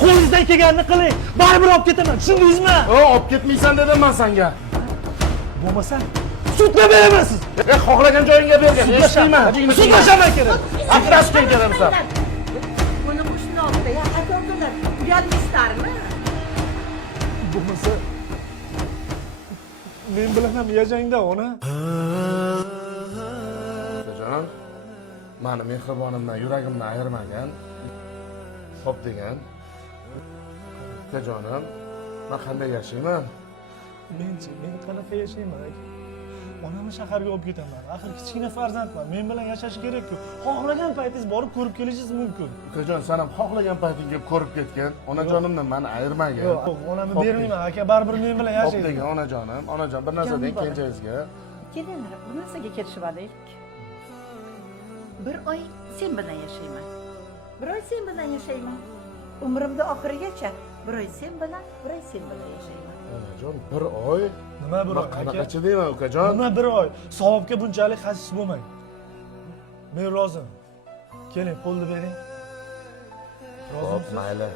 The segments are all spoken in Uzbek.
qo'lingizdan kelganini qiling. Baribir olib ketaman, tushundingizmi? Olib ketmaysan dedim men senga. Bo'lmasa sudga beraman siz. Xohlagan joyingga bergan. Eshitmayman. Sudlashaman kerak. Atrashgan keraksan. Buni qo'shni oldi, ya qatoldilar. Uyalmaysizlarmi? Bo'lmasa men bilan ham yajangda ona. Jonon, meni mehribonimdan, yuragimdan ayirmagan. Xo'p degan. Jonim, men qanday yashayman? Men qanaqa yashayman aka? Onamni shaharga olib ketaman. Axir kichkina farzandman. Men bilan yashash kerak-ku. Xohlagan paytingiz borib ko'rib kelishingiz mumkin. Ukajon, sen ham xohlagan paytingga ko'rib ketgan. Onajonimdan meni ayirmagan. Yo'q, onamni bermayman aka. Baribir men bilan Xo'p yashaydi. degan onajonim, onajon bir narsa deng kenjangizga. Kelinlar, bu narsaga kelishib olaylik. Bir oy sen bilan yashayman. Bir oy sen bilan yashayman. Umrimda oxirigacha bir oy sen bilan, bir oy sen bilan yashayman. Onajon, bir oy? Nima bir oy? Qanaqacha deyman, ukajon? Nima bir oy? Savobga bunchalik xasis bo'lmang. Men roziman. Keling, qo'lni bering. Xo'p, Rozimisiz? mayli.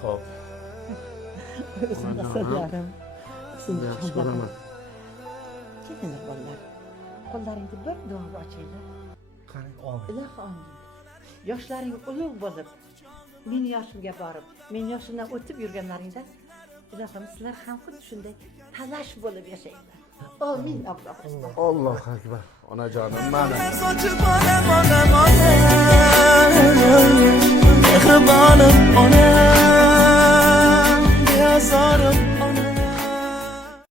Xo'p. Narsalarim. Yaxshi ko'raman. Kelinlar bolalar. Qo'llaringni bir duoga ochinglar. Qarang, omin. Ilohi omin. Yoshlaring ulug' bo'lib, men yoshimga borib, men yoshimdan o'tib yurganlaringda ilohim sizlar ham xuddi shunday talash bo'lib yashanglar. Amin Allohim. Allohu akbar. Onajonim meni. Sochib onam mehribonim onam beazorim